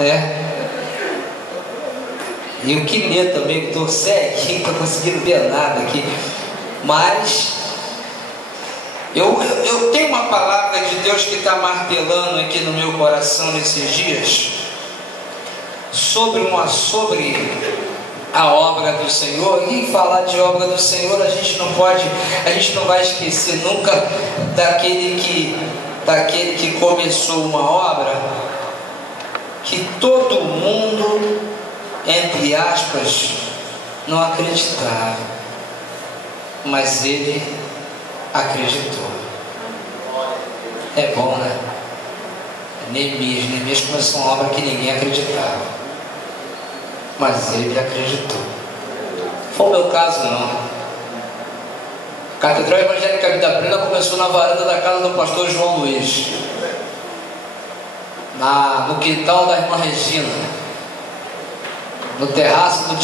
É. E eu que ler também, que estou cego, não estou conseguindo ver nada aqui. Mas eu tenho uma palavra de Deus que está martelando aqui no meu coração nesses dias sobre a obra do Senhor. E falar de obra do Senhor, a gente não vai esquecer nunca daquele que começou uma obra que todo mundo, entre aspas, não acreditava, mas ele acreditou. É bom, né? Neemias começou uma obra que ninguém acreditava, mas ele acreditou. Não foi o meu caso, não. A Catedral Evangélica Vida Plena começou na varanda da casa do pastor João Luiz, no quintal da irmã Regina, no terraço do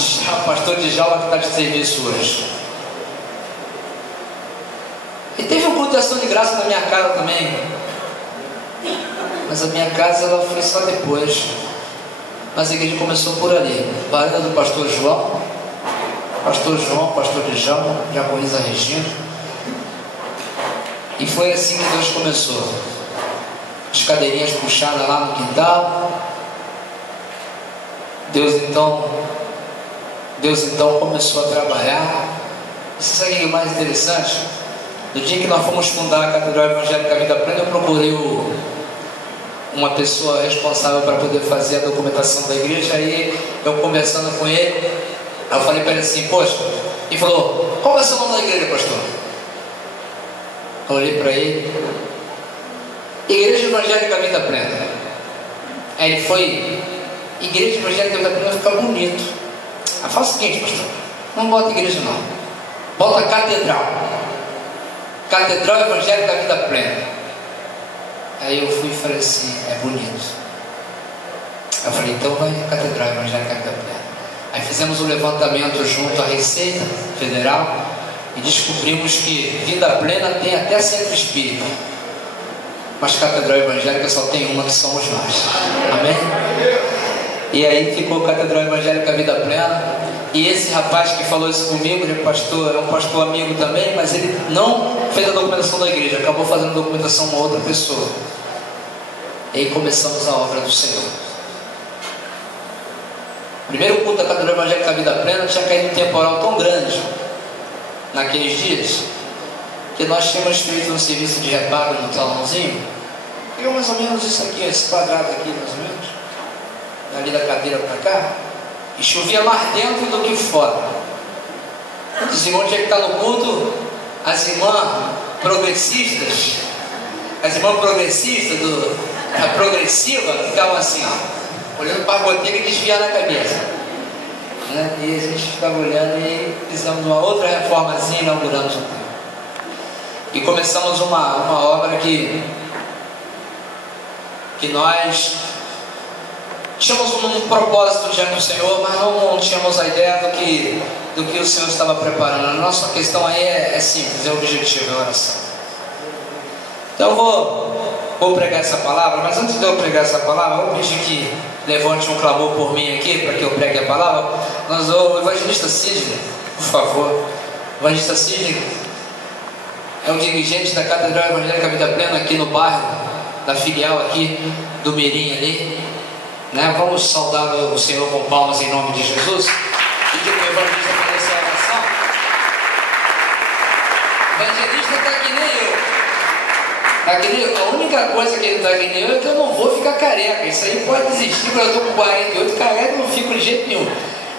pastor Djalma, que está de serviço hoje. E teve um culto de ação de graça na minha casa também, mas a minha casa ela foi só depois. Mas a igreja começou por ali, varanda do pastor João, pastor Djalma, diaconisa Regina. E foi assim que Deus começou. As cadeirinhas puxadas lá no quintal. Deus então começou a trabalhar. Você sabe o que é mais interessante? No dia que nós fomos fundar a Catedral Evangélica Vida Plena, eu procurei uma pessoa responsável para poder fazer a documentação da igreja. Aí eu conversando com ele, eu falei para ele assim: poxa, ele falou, qual vai ser o nome da igreja, pastor? Eu olhei para ele: Igreja Evangélica Vida Plena. Aí ele foi: Igreja Evangélica Vida Plena fica bonito. Aí fala o seguinte, pastor, não bota igreja não, bota catedral Evangélica Vida Plena. Aí eu fui e falei assim: é bonito. Eu falei: então vai Catedral Evangélica Vida Plena. Aí fizemos um levantamento junto à Receita Federal e descobrimos que Vida Plena tem até centro espírita, mas Catedral Evangélica só tem uma, que somos nós. Amém? E aí ficou Catedral Evangélica Vida Plena. E esse rapaz que falou isso comigo, ele é um pastor amigo também, mas ele não fez a documentação da igreja, acabou fazendo a documentação uma outra pessoa. E aí começamos a obra do Senhor. Primeiro culto da Catedral Evangélica Vida Plena tinha caído um temporal tão grande naqueles dias, que nós tínhamos feito um serviço de reparo no salãozinho. Pegou mais ou menos isso aqui, esse quadrado aqui, mais ou menos, ali da cadeira para cá, e chovia mais dentro do que fora. Os irmãos tinham que estar no culto, as irmãs progressistas da progressiva ficavam assim, ó, olhando para a goteira e desviando a cabeça, né? E a gente ficava olhando e fizemos uma outra reformazinha, inauguramos um tempo. E começamos uma obra que nós tínhamos um propósito diante do Senhor, mas não tínhamos a ideia do que o Senhor estava preparando. A nossa questão aí é simples, é objetivo, é oração. Então eu vou pregar essa palavra, mas antes de eu pregar essa palavra, eu vou pedir que levante um clamor por mim aqui, para que eu pregue a palavra. O evangelista Sidney, por favor. O evangelista Sidney é um dirigente da Catedral Evangélica Vida Plena aqui no bairro, da filial aqui do Mirim ali, né? Vamos saudar o Senhor com palmas em nome de Jesus. E que o evangelista faça essa oração. O evangelista está que nem eu. A única coisa que ele está que nem eu é que eu não vou ficar careca. Isso aí pode existir, quando eu estou com 48 careca, eu não fico de jeito nenhum.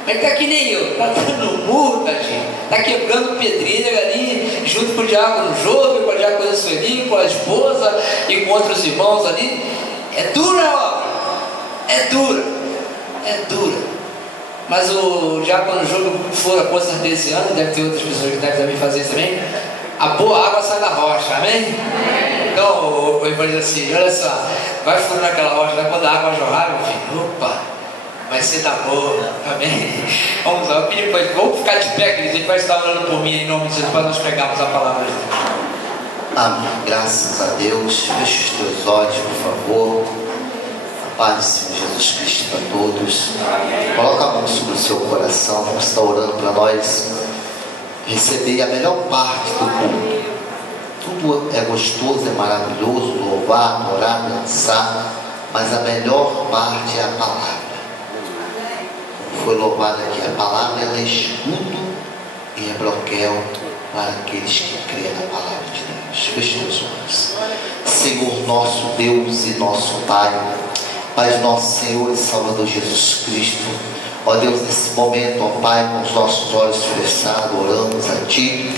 Mas está que nem eu, está dando murro, tadinho, está quebrando pedreira ali, junto com o diácono Jogo, com a diácono Sueli, com a esposa e com outros irmãos ali. É dura a obra, é dura. Mas o diácono Jogo fura coisas desse ano, deve ter outras pessoas que devem também fazer isso também. A boa água sai da rocha, amém? Então o evangelho assim, olha só, vai furando aquela rocha, né? Quando a água jorrar, meu filho, opa, vai ser da boa, amém? Vamos lá, eu pedi para ele, vamos ficar de pé, queridos, ele vai estar orando por mim em nome de Jesus, para nós pregarmos a palavra de Deus. Amém, graças a Deus. Feche os teus olhos, por favor. A paz do Senhor Jesus Cristo seu coração. Vamos estar orando para nós receber a melhor parte do culto. Tudo é gostoso, é maravilhoso, louvar, adorar, dançar, mas a melhor parte é a palavra. Foi louvada aqui, a palavra ela é escudo e é broquel para aqueles que creem na palavra de Deus. Feche os olhos. Senhor nosso Deus e nosso Pai, Pai nosso Senhor e Salvador Jesus Cristo, ó Deus, nesse momento, ó Pai, com os nossos olhos fechados, oramos a Ti,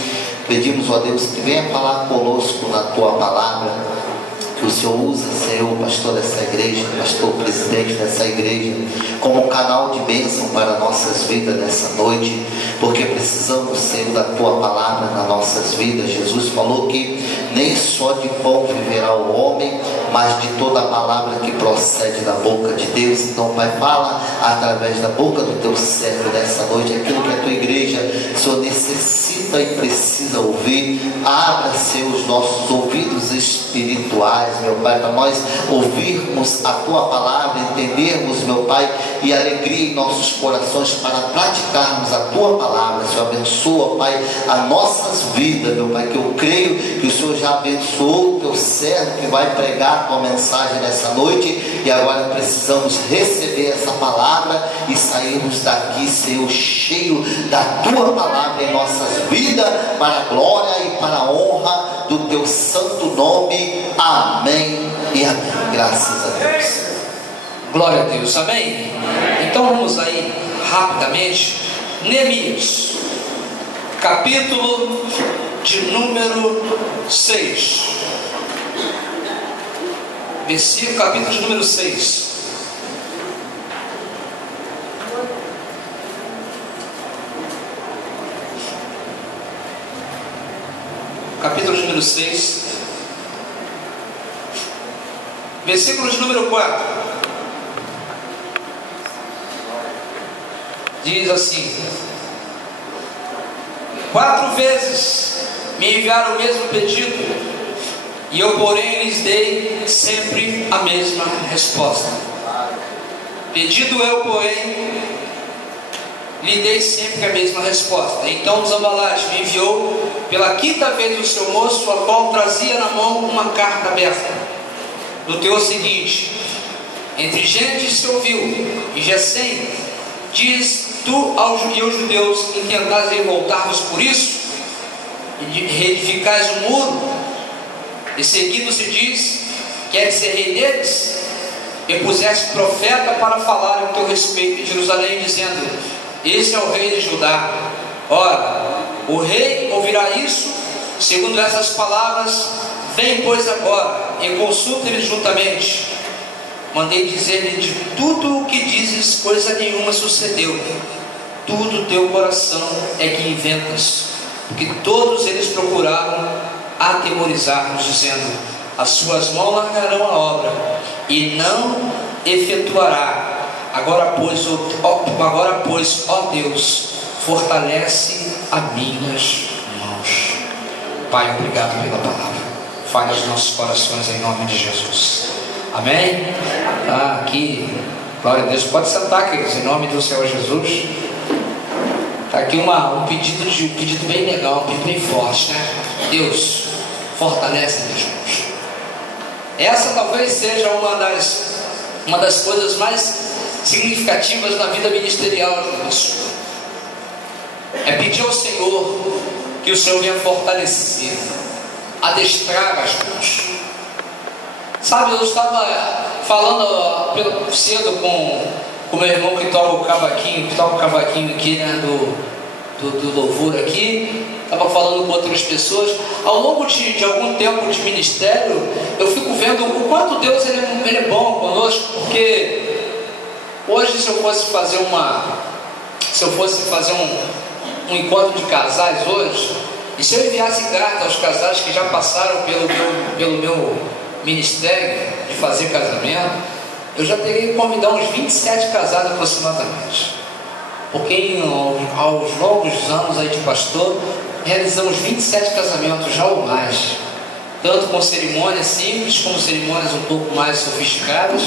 pedimos, ó Deus, que venha falar conosco na Tua palavra, que o Senhor usa, Senhor, o pastor dessa igreja, o pastor presidente dessa igreja, como um canal de bênção para nossas vidas nessa noite, porque precisamos, Senhor, da Tua palavra nas nossas vidas. Jesus falou que nem só de pão viverá o homem, mas de toda a palavra que procede da boca de Deus. Então, Pai, fala através da boca do Teu servo dessa noite, aquilo que a Tua igreja, Senhor, necessita e precisa ouvir. Abra, Senhor, os nossos ouvidos espirituais, meu Pai, para nós ouvirmos a Tua palavra, entendermos, meu Pai, e alegria em nossos corações para praticarmos a Tua palavra. Senhor, abençoa, Pai, as nossas vidas, meu Pai, que eu creio que o Senhor já abençoou o Teu servo que vai pregar a Tua mensagem nessa noite, e agora precisamos receber essa palavra e sairmos daqui, Senhor, cheio da Tua palavra em nossas vidas, para a glória e para a honra do Teu santo nome. Amém e amém. Graças a Deus. Glória a Deus, amém? Então vamos aí rapidamente, Neemias, capítulo de número 6, versículo, capítulo de número 6. Capítulo de número 6, versículo de número 4. Diz assim: 4 vezes me enviaram o mesmo pedido, e eu, porém, lhes dei sempre a mesma resposta. Pedido eu, porém, lhe dei sempre a mesma resposta. Então Sanbalate me enviou pela 5ª vez o seu moço, a qual trazia na mão uma carta aberta, do teor seguinte: entre gentes se ouviu, e Gesem, diz tu aos judeus, intentais revoltar-vos por isso, e reedificais o muro, e seguido se diz, queres ser rei deles, e puseste profeta para falar em teu respeito em Jerusalém, dizendo: esse é o rei de Judá. Ora, o rei ouvirá isso, segundo essas palavras, vem pois agora, e consulta-lhe juntamente. Mandei dizer-lhe: de tudo o que dizes, coisa nenhuma sucedeu. Tudo teu coração é que inventas, porque todos eles procuraram atemorizar-nos, dizendo: as suas mãos largarão a obra, e não efetuará. Agora pois, ó Deus, fortalece as minhas mãos. Pai, obrigado pela palavra. Fale aos nossos corações em nome de Jesus. Amém? Tá aqui, glória a Deus. Pode sentar, queridos, em nome do Senhor Jesus. Está aqui um pedido bem legal, um pedido bem forte, né? Deus, fortalece minhas mãos. Essa talvez seja uma das coisas mais significativas na vida ministerial de uma pessoa. É pedir ao Senhor que o Senhor venha fortalecer, adestrar as mãos. Sabe, eu estava falando cedo com meu irmão que toca o cavaquinho aqui, né, do louvor aqui. Estava falando com outras pessoas. Ao longo de algum tempo de ministério, eu fico vendo o quanto Deus ele é bom conosco, porque hoje, se eu fosse fazer um encontro de casais hoje, e se eu enviasse carta aos casais que já passaram pelo meu ministério de fazer casamento, eu já teria que convidar uns 27 casais aproximadamente, porque aos longos anos aí de pastor, realizamos 27 casamentos já ou mais, tanto com cerimônias simples como cerimônias um pouco mais sofisticadas.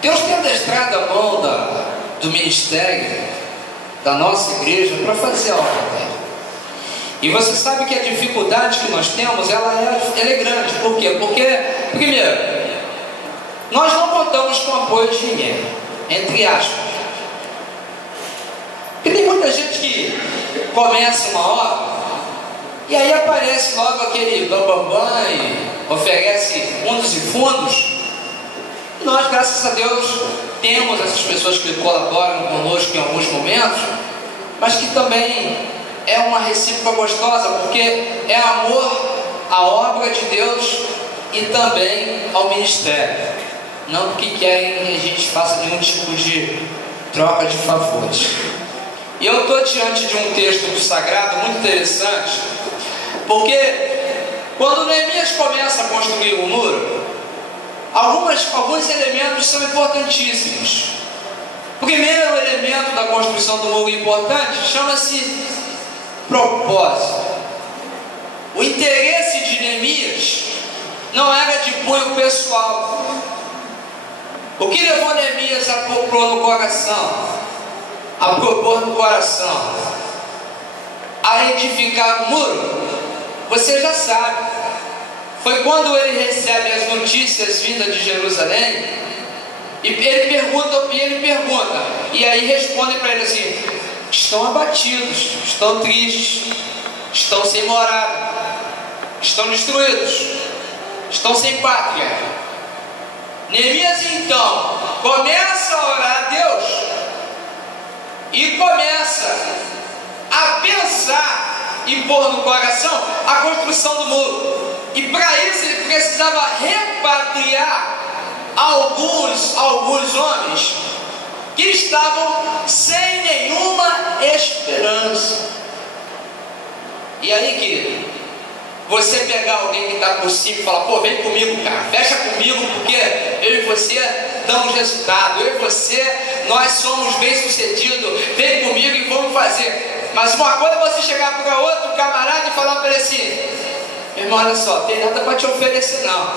Deus tem adestrado a mão do ministério da nossa igreja para fazer a obra dele. E você sabe que a dificuldade que nós temos, ela é grande. Por quê? Porque, primeiro, nós não contamos com o apoio de ninguém, entre aspas. Porque tem muita gente que começa uma obra e aí aparece logo aquele bambambam e oferece fundos e fundos. E nós, graças a Deus, temos essas pessoas que colaboram conosco em alguns momentos, mas que também é uma recíproca gostosa, porque é amor à obra de Deus e também ao ministério. Não porque querem que a gente faça nenhum tipo de troca de favores. E eu estou diante de um texto do Sagrado muito interessante, porque quando Neemias começa a construir o muro, alguns elementos são importantíssimos. O primeiro elemento da construção do muro importante chama-se propósito. O interesse de Neemias não era de cunho pessoal. O que levou Neemias a propor no coração, a edificar o muro? Você já sabe. Foi quando ele recebe as notícias vindas de Jerusalém, e ele pergunta, e aí respondem para ele assim: estão abatidos, estão tristes, estão sem morada, estão destruídos, estão sem pátria. Neemias então começa a orar a Deus e começa a pensar e pôr no coração a construção do muro. E para isso ele precisava repatriar alguns homens que estavam sem nenhuma esperança. E aí, querido, você pegar alguém que está por cima e falar: pô, vem comigo, cara, fecha comigo, porque eu e você damos resultado, eu e você, nós somos bem-sucedidos, vem comigo e vamos fazer. Mas uma coisa é você chegar para outro camarada e falar para ele assim: irmão, olha só, tem nada para te oferecer não,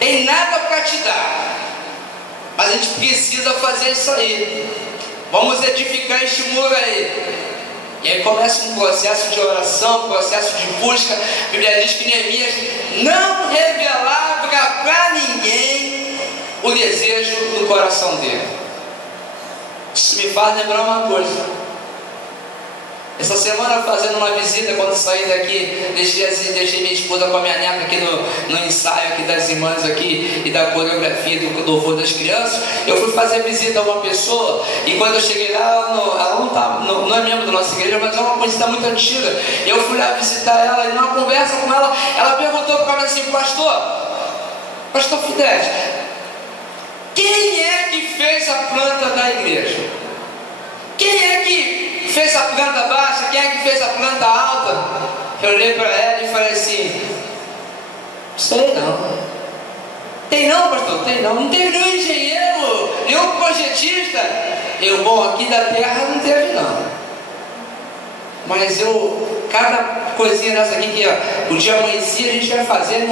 tem nada para te dar, mas a gente precisa fazer isso aí, vamos edificar este muro aí. E aí começa um processo de oração, um processo de busca. A Bíblia diz que Neemias não revelava para ninguém o desejo do coração dele. Isso me faz lembrar uma coisa. Essa semana, fazendo uma visita, quando saí daqui, deixei minha esposa com a minha neta aqui no ensaio aqui das irmãs aqui e da coreografia do louvor das crianças. Eu fui fazer visita a uma pessoa, e quando eu cheguei lá, ela não é membro da nossa igreja, mas é uma conhecida muito antiga. Eu fui lá visitar ela, e numa conversa com ela, ela perguntou para mim assim: Pastor Fidelis, quem é que fez a planta da igreja? Quem é que fez a planta baixa? Quem é que fez a planta alta? Eu olhei para ela e falei assim: sei não. Tem não, pastor? Tem não. Não teve nenhum engenheiro, nenhum projetista. Bom, aqui da terra não teve não. Mas cada coisinha dessa aqui que o dia amanhecia, a gente ia fazendo,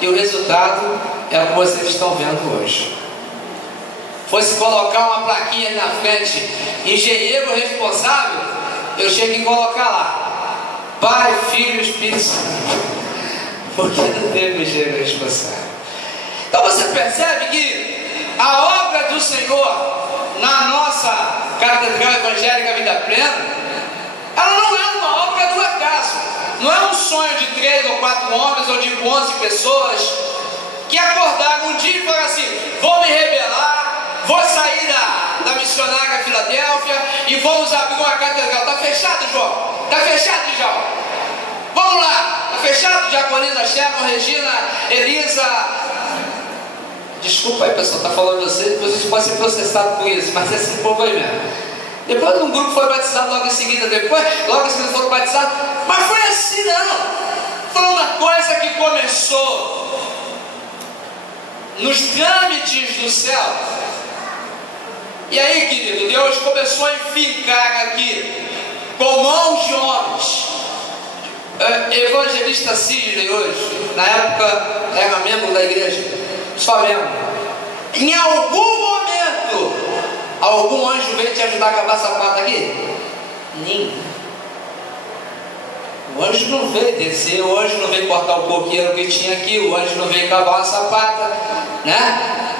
e o resultado é o que vocês estão vendo hoje. Fosse colocar uma plaquinha na frente: engenheiro responsável, eu tinha que colocar lá: Pai, Filho e Espírito Santo, porque não teve engenheiro responsável. Então você percebe que a obra do Senhor na nossa Catedral Evangélica Vida Plena, ela não é uma obra do acaso, não é um sonho de 3 ou 4 homens ou de 11 pessoas que acordaram um dia e falaram assim: vou me rebelar, vou sair da missionária Filadélfia e vamos abrir uma catedral. Está fechado, João? Está fechado, João? Vamos lá, está fechado? Jaconina, Sherman, Regina, Elisa. Desculpa aí, pessoal, está falando vocês, depois vocês podem ser processados por isso, mas esse povo aí mesmo. Depois um grupo foi batizado logo em seguida, logo em seguida foram batizados, mas foi assim não. Foi uma coisa que começou nos trâmites do céu. E aí, querido, Deus começou a fincar aqui com mãos de homens. Evangelista Sidney hoje, na época era membro da igreja, só lembro. Em algum momento, algum anjo veio te ajudar a cavar sapato aqui? Ninguém. O anjo não veio descer, o anjo não veio cortar o coqueiro que tinha aqui, o anjo não veio cavar uma sapata, né?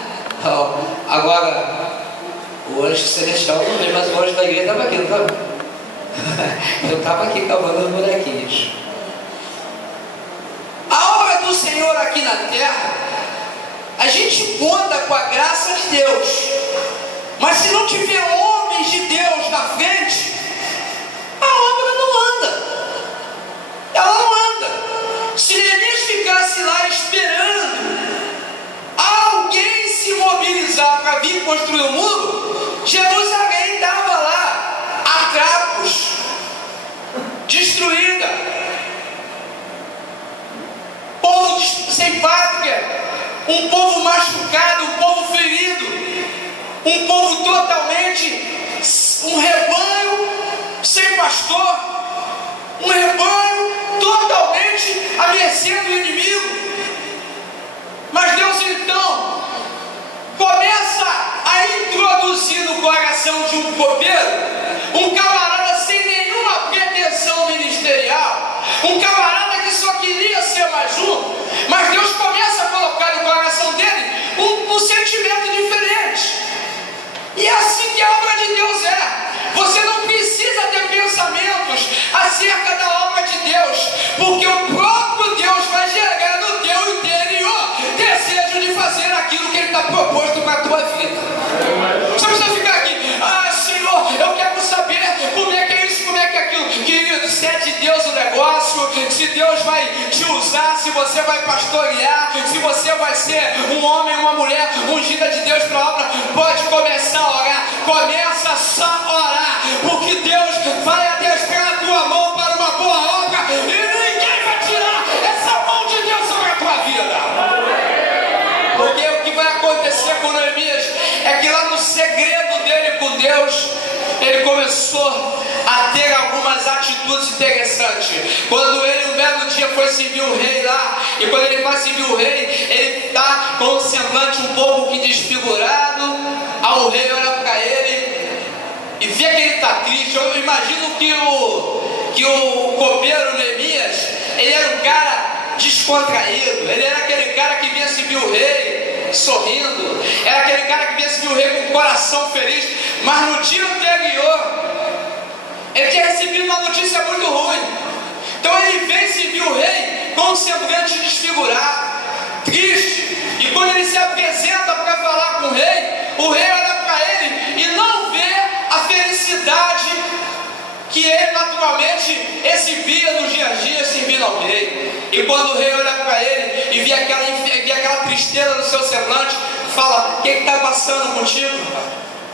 Agora, o anjo celestial não veio, mas o anjo da igreja estava aqui, não estava? Eu estava aqui cavando os buraquinhos. A obra do Senhor aqui na terra, a gente conta com a graça de Deus, mas se não tiver homens de Deus na frente, a obra não anda. Ela não anda. Se Neemias ficasse lá esperando alguém se mobilizar para vir construir o muro, Jerusalém estava lá a trapos, destruída, povo sem pátria, um povo machucado, um povo ferido, um povo totalmente, um rebanho sem pastor, um rebanho totalmente à mercê do inimigo. Mas Deus então começa a introduzir no coração de um copeiro, um camarada sem nenhuma pretensão ministerial, um camarada que só queria ser mais um, mas Deus começa a colocar no coração dele um sentimento diferente. E é assim que a obra de Deus é. Você não precisa ter pensamentos acerca da obra de Deus, porque o próprio Deus vai gerar no teu interior desejo de fazer aquilo que Ele está proposto para a tua vida. Você precisa ficar aqui, Senhor, eu quero saber como é que é isso, como é que é aquilo. Querido, se é de Deus o negócio, se Deus vai te usar, se você vai pastorear, se você vai ser um homem, uma mulher ungida de Deus para a obra, pode começar a orar. Começa só a orar, porque Deus vai adestrar a tua mão para uma boa obra e ninguém vai tirar essa mão de Deus sobre a tua vida. Porque o que vai acontecer com Neemias é que lá no segredo dele com Deus, ele começou a ter algumas atitudes interessantes. Quando ele um belo dia foi servir o rei lá, e quando ele vai servir o rei, ele está com o semblante um pouco que desfigurado. O rei olha para ele e vê que ele está triste. Eu imagino que o copeiro Neemias, ele era um cara descontraído, ele era aquele cara que vinha servir o rei sorrindo, era aquele cara que vinha servir o rei com o coração feliz. Mas no dia anterior ele tinha recebido uma notícia muito ruim. Então ele vem servir o rei com um semblante desfigurado, triste. E quando ele se apresenta para falar com o rei olha para ele e não vê a felicidade que ele naturalmente exibia no dia a dia servindo ao rei. E quando o rei olha para ele e vê aquela tristeza no seu semblante, fala: o que está passando contigo?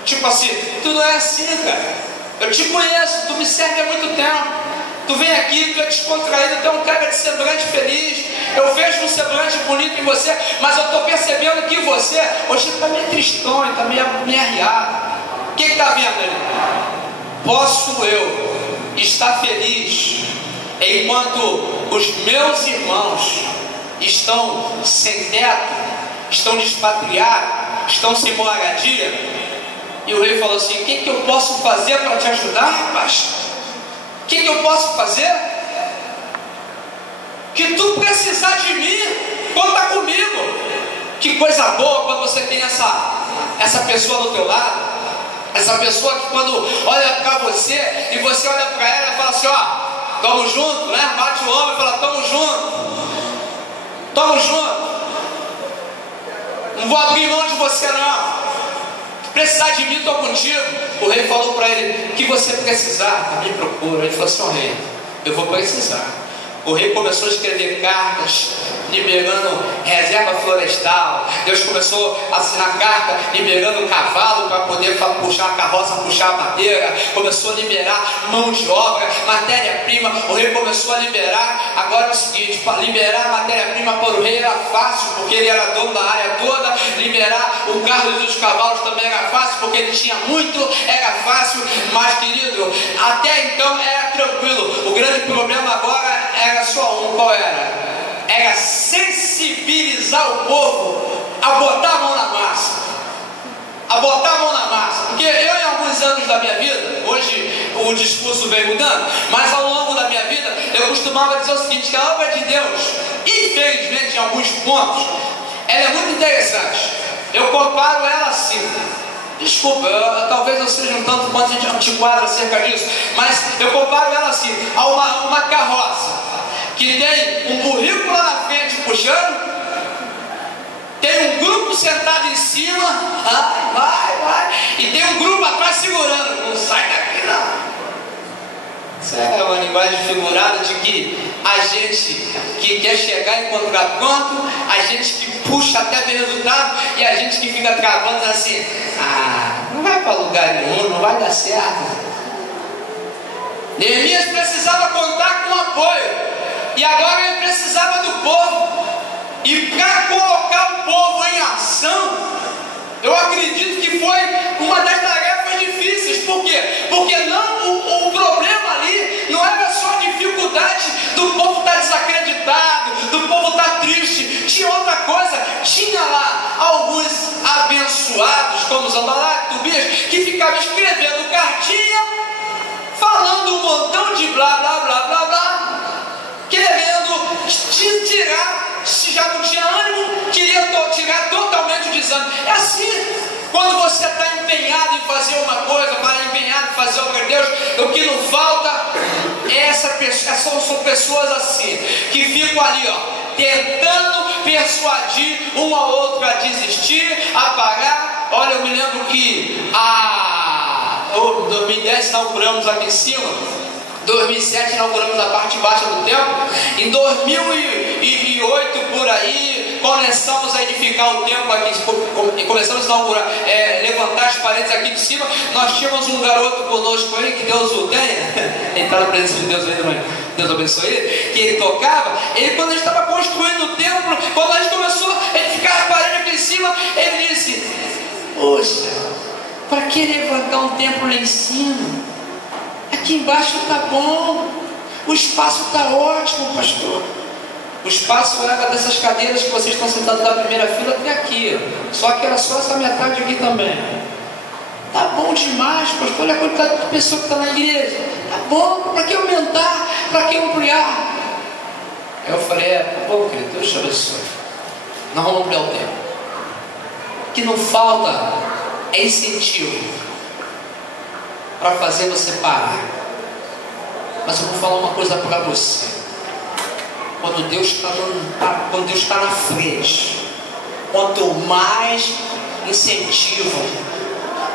Tipo assim, tu não é assim, cara. Eu te conheço, tu me serve há muito tempo. Tu vem aqui, tu é descontraído, tu é um cara de semblante feliz. Eu vejo um semblante bonito em você, mas eu estou percebendo que você hoje está meio tristão, está meio arriado. O que está vendo ali? Posso eu estar feliz enquanto os meus irmãos estão sem teto, estão despatriados, estão sem moradia? E o rei falou assim: o que eu posso fazer para te ajudar, rapaz? O que eu posso fazer? Que tu precisar de mim, conta comigo. Que coisa boa quando você tem essa pessoa do teu lado. Essa pessoa que quando olha para você e você olha para ela e fala assim: ó, tamo junto, né? Bate o ombro e fala: tamo junto. Tamo junto. Não vou abrir mão de você não. Precisar de mim, estou contigo. O rei falou para ele: o que você precisar, me procura. Ele falou assim: ó rei, eu vou precisar. O rei começou a escrever cartas liberando reserva florestal. Deus começou a assinar carta liberando cavalo para poder puxar a carroça, puxar a madeira. Começou a liberar mão de obra, matéria-prima. O rei começou a liberar. Agora é o seguinte: para liberar matéria-prima para o rei era fácil, porque ele era dono da área toda. Liberar o carro e os cavalos também era fácil, porque ele tinha muito, era fácil. Mas, querido, até então era tranquilo. O grande problema agora era só um. Qual era? Era sensibilizar o povo a botar a mão na massa. o discurso veio mudando, mas ao longo da minha vida eu costumava dizer o seguinte, que a obra de Deus, infelizmente em alguns pontos, ela é muito interessante. Eu comparo ela assim, desculpa, talvez eu seja um tanto quanto antiquado acerca disso, mas eu comparo ela assim, a uma carroça, que tem um burrico lá na frente puxando, tem um grupo sentado em cima, vai, e tem um grupo atrás segurando, não sai daqui não. Isso é uma linguagem figurada de que a gente que quer chegar em contraponto, a gente que puxa até ver resultado, e a gente que fica travando assim, não vai para lugar nenhum, não vai dar certo. Neemias precisava contar com apoio, e agora ele precisava do povo, e para colocar o povo em ação, eu acredito que foi uma das tarefas difíceis. Por quê? Porque o problema ali não era só a dificuldade do povo estar desacreditado, do povo estar triste. Tinha outra coisa, tinha lá alguns abençoados, como Sanballat, Tobias, que ficavam escrevendo cartinha, falando um montão de blá, blá, blá, blá, blá, querendo te tirar. Se já não tinha ânimo, queria tirar totalmente o desânimo. É assim, quando você está empenhado em fazer uma coisa, empenhado em fazer a obra de Deus, o que não falta são pessoas assim, que ficam ali, tentando persuadir um ao outro a desistir, a parar. Olha, eu me lembro que em 2010 inauguramos aqui em cima, 2007 inauguramos a parte baixa do templo, em 2008 por aí começamos a edificar o templo aqui, começamos a inaugurar, levantar as paredes aqui de cima. Nós tínhamos um garoto conosco aí, que Deus o tenha, ele está na presença de Deus aí, Deus abençoe ele, que ele tocava. Ele, quando a gente estava construindo o templo, quando a gente começou a edificar a parede aqui em cima, ele disse: poxa, para que levantar um templo lá em cima? Aqui embaixo está bom, o espaço está ótimo, pastor. O espaço era dessas cadeiras que vocês estão sentados da primeira fila até aqui, só que era só essa metade aqui também. Tá bom demais, pastor, olha a quantidade de pessoa que está na igreja. Tá bom, para que aumentar, para que ampliar? Aí eu falei: tá bom, querido, Deus te abençoe, nós vamos ampliar o tempo. O que não falta é incentivo para fazer você parar. Mas eu vou falar uma coisa para você: quando Deus está na frente, quanto mais incentivam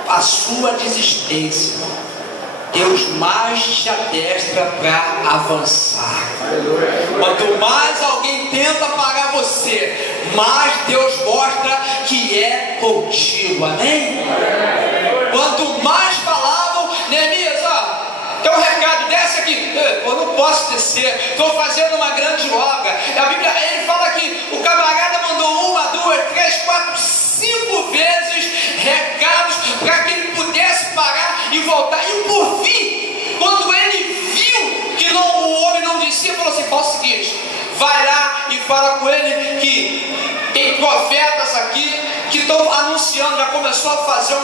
a sua desistência, Deus mais te adestra para avançar. Quanto mais alguém tenta parar você, mais Deus mostra que é contigo. Amém? Quanto mais falavam, Neemias, tem um recado, desce aqui. Eu não posso descer, estou fazendo uma grande obra. A Bíblia, ele fala que o camarada mandou 1, 2, 3, 4, 5 vezes recados para que ele pudesse parar e voltar. E por fim, quando ele viu que o homem não descia, falou assim: fala o seguinte, vai lá e fala com ele que tem profetas aqui que estão anunciando, já começou a fazer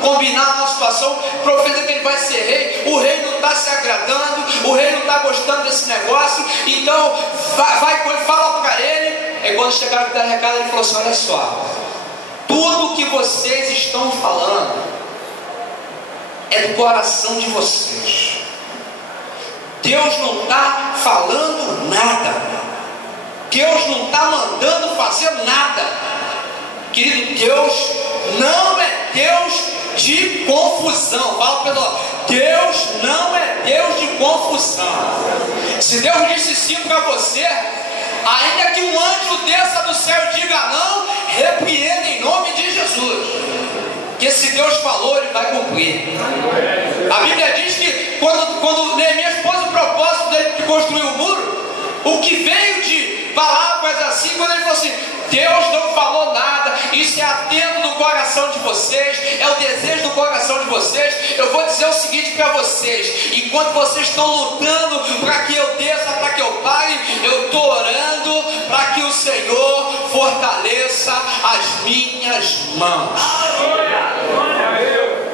combinar uma situação, profeta que ele vai ser rei, o rei não está se agradando, o rei não está gostando desse negócio, então vai com ele, fala para ele. E quando chegaram a dar recado, ele falou assim: olha só, tudo que vocês estão falando é do coração de vocês. Deus não está falando nada, Deus não está mandando fazer nada. Querido, Deus não é Deus de confusão. Fala para o Deus não é Deus de confusão. Se Deus disse sim para você, ainda que um anjo desça do céu e diga não, repreenda em nome de Jesus, que se Deus falou, Ele vai cumprir. A Bíblia diz que quando Neemias pôs o propósito dele de construir o muro, o que veio de palavras assim, quando ele falou assim: Deus não falou nada, isso é atento do coração de vocês, é o desejo do coração de vocês. Eu vou dizer o seguinte para vocês: enquanto vocês estão lutando para que eu desça, para que eu pare, eu estou orando para que o Senhor fortaleça as minhas mãos.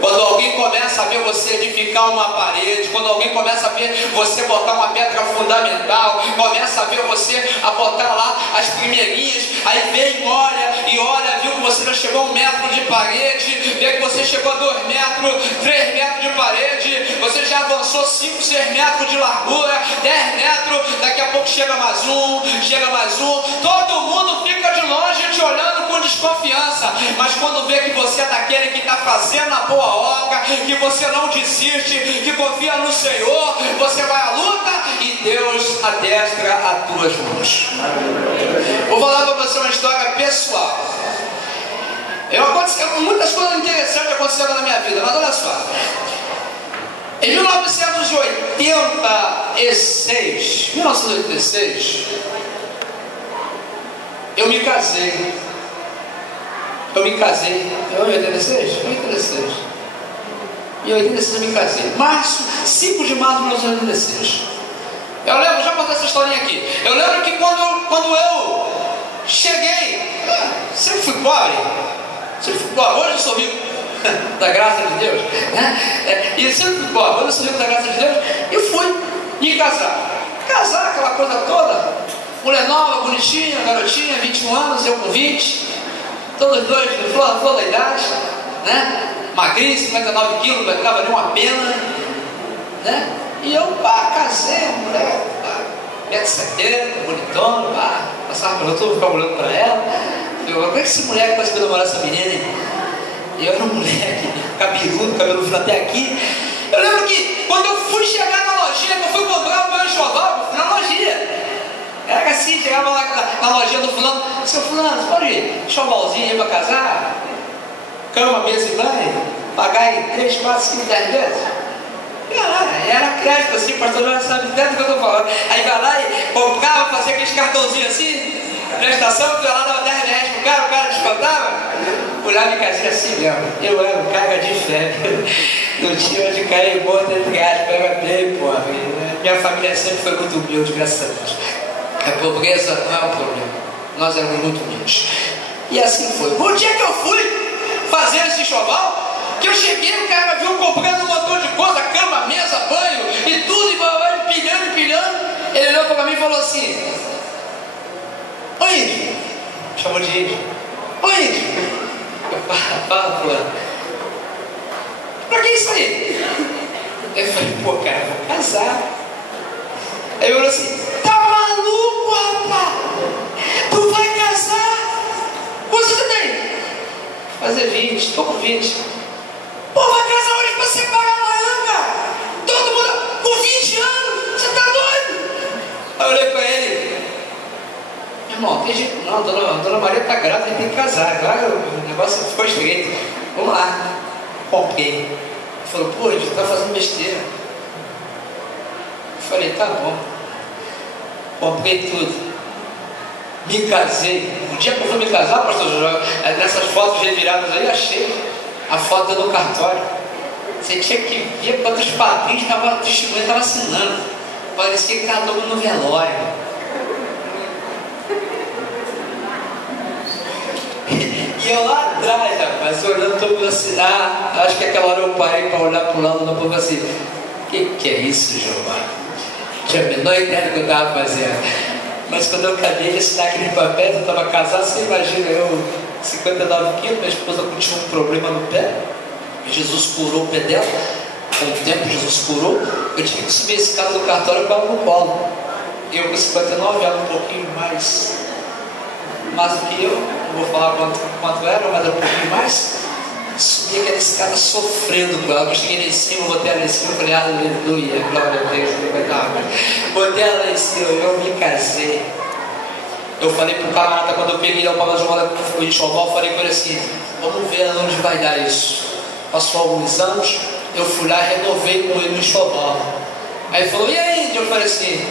Quando alguém começa a ver você edificar uma parede, quando alguém começa a ver você botar uma pedra fundamental, começa a ver você a botar lá as primeirinhas, aí vem, olha, viu que você já chegou a 1 metro de parede, vê que você chegou a 2 metros, 3 metros de parede, você já avançou 5, 6 metros de largura, 10 metros, daqui a pouco chega mais um, todo mundo fica de longe te olhando com desconfiança, mas quando vê que você é daquele que está fazendo a boa obra, que você não desiste, que confia no Senhor, você vai à luta e Deus adestra as tuas mãos. Vou falar para você uma história pessoal. Muitas coisas interessantes aconteceram na minha vida, mas olha só. Em 1986, eu me casei. Em 86? Em 86 eu me casei. 5 de março de 1986. Eu lembro, já contei essa historinha aqui. Eu lembro que quando eu cheguei, sempre fui pobre. Hoje eu sou rico, da graça de Deus, né? E sempre fui pobre, hoje eu sou rico da graça de Deus. E fui me casar. Aquela coisa toda. Mulher nova, bonitinha, garotinha, 21 anos, eu com 20. Todos dois, flor da idade, né? Magrinho, 59 quilos, não estava nem uma pena, né? E eu, casei, mulher, 1,70m, bonitona, passava pelo tubo, ficava olhando para ela. Eu, como é que esse moleque conseguiu namorar essa menina, hein? E eu era um moleque, cabeludo, cabelo fino até aqui. Eu lembro que quando eu fui chegar na lojinha, que eu fui comprar o meu enxoval, na lojinha. Era assim, chegava lá na lojinha do fulano, seu fulano, você pode enxovalzinho aí para casar? Cama, mesa e banho? Pagar em 3, 4, 5, 10 vezes? Era crédito assim, pastor já sabe tanto que eu estou falando. Aí vai lá e comprava, fazia aqueles cartãozinhos assim, prestação, que lá dava 10 reais pro cara, o cara descontava. Olhava e casei assim mesmo. Eu era um cara de fé. Não tinha onde cair morto entre aspas, pega bem, porra. Minha família sempre foi muito humilde, graças a Deus. A pobreza não é um problema. Nós éramos muito humildes. E assim foi. No dia que eu fui fazer esse enxoval, que eu cheguei, o cara viu comprando um montão de coisa, cama, mesa, banho e tudo, e vai empilhando. Ele olhou para mim e falou assim: ô índio, chamou de índio, ô índio, fala fulano, pra que isso aí? Eu falei, pô cara, vou casar. Aí ele falou assim: tá maluco, rapaz? Tu vai casar? Quanto você tem? Fazer 20, tô com 20. Pô, vai casar hoje pra você pagar amanhã, cara? Todo mundo com 20 anos, você tá doido? Aí eu olhei pra ele: irmão, tem jeito não, dona Maria tá grávida e tem que casar. Agora o negócio ficou estreito. Vamos lá. Comprei. Ele falou: pô, a gente tá fazendo besteira. Eu falei: tá bom. Comprei tudo. Me casei. O dia que eu fui me casar, pastor João, nessas fotos reviradas aí, achei a foto do cartório. Você tinha que ver quantos padrinhos o testemunho estava assinando. Parecia que estava todo mundo no velório. E eu lá atrás, rapaz, olhando todo mundo assinar. Acho que aquela hora eu parei para olhar para o lado do povo assim: que é isso, Giovanni? Tinha a menor ideia do que eu estava fazendo. Mas quando eu acabei de assinar aquele papel, eu estava casado, você imagina, eu 59 quilos, minha esposa tinha um problema no pé, Jesus curou o pé dela, com o tempo Jesus curou, eu tive que subir esse cara do cartório com ela no colo. Eu com 59, ela um pouquinho mais do que eu, não vou falar quanto era, mas era um pouquinho mais. Subi aquela escada sofrendo com ela. Eu cheguei lá em cima, botei ela lá em cima, falei: aleluia, glória a Deus, botei ela lá em cima, eu me casei. Eu falei pro camarada, quando eu peguei o pau de enxoval, eu falei com ele assim: vamos ver onde vai dar isso. Passou alguns anos, eu fui lá e renovei com ele no enxoval. Aí ele falou: e aí? Eu falei assim: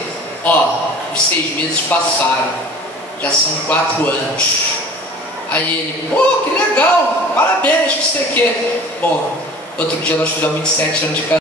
ó, os 6 meses passaram, já são 4 anos. Aí ele: pô, que legal, parabéns, que você quer. Bom, outro dia nós fizemos 27 anos de casamento.